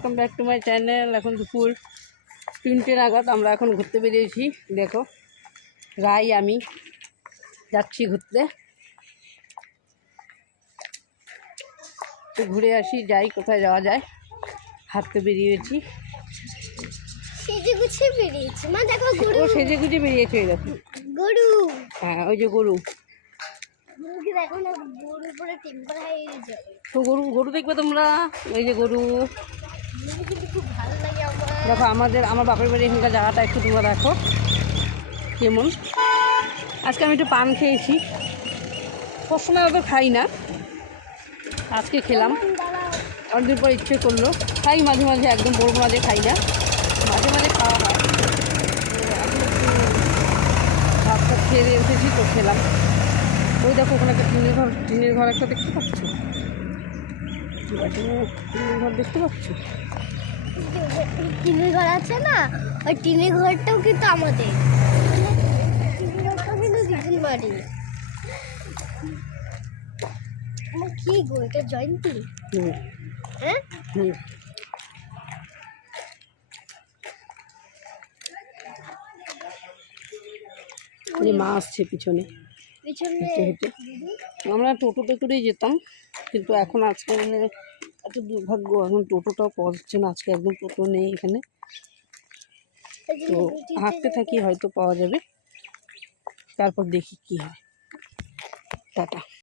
Welcome back to my channel. এখন দুপুর 3টে নাগাদ আমরা এখন ঘুরতে বেরিয়েছি। দেখো রাই আমি যাচ্ছি ঘুরতে, তো ঘুরে আসি, যাই কোথায় যাওয়া যায়। হাঁটতে বেরিয়েছি, সেজে গুছে বেরিয়েছি। মা দেখো গরু, ও সেজে গুজে বেরিয়েছে। ওই দেখো গরু, হ্যাঁ ওই যে গরু। মুখে দেখো না, গরু পুরো টেম্পার হয়ে গেছে। তো গরু গরু দেখবে তোমরা, এই যে গরু। মুখে কিন্তু খুব ভালো লাগে আমার। দেখো আমার বাপের বাড়ি এখানকার জায়গাটা একটু তোমরা দেখো কেমন। আজকে আমি একটু পান খেয়েছি, সবসময় অত খাই না, আজকে খেলাম। অনেকদিন পর ইচ্ছে করলো, খাই মাঝে মাঝে, একদম বলবো না যে খাই না, মাঝে মাঝে খাওয়া হয়। ভাত টাত খেয়ে দিয়ে উঠেছি তো খেলাম। ওই দেখো ওখানে একটা টিনের ঘর একটা দেখতে পাচ্ছ, টিনের ঘর দেখতে পাচ্ছ। টিনের ঘর আছে না, ওই টিনের ঘরটাও কিন্তু আমাদের। টিনের ঘরটাও কিন্তু দিদির বাড়ি। আমার কি গো, এটা জয়ন্তী? হ্যাঁ হুম। যে মা আসছে পিছনে পিছনে। হেঁটে হেঁটে। আমরা টোটোতে করেই যেতাম, কিন্তু এখন আজকে মানে এত দুর্ভাগ্য, এখন টোটোটাও পাওয়া যাচ্ছে না। আজকে একদম টোটো নেই এখানে, তো হাঁটতে থাকি, হয়তো পাওয়া যাবে। তারপর দেখি কি হয়। টাটা।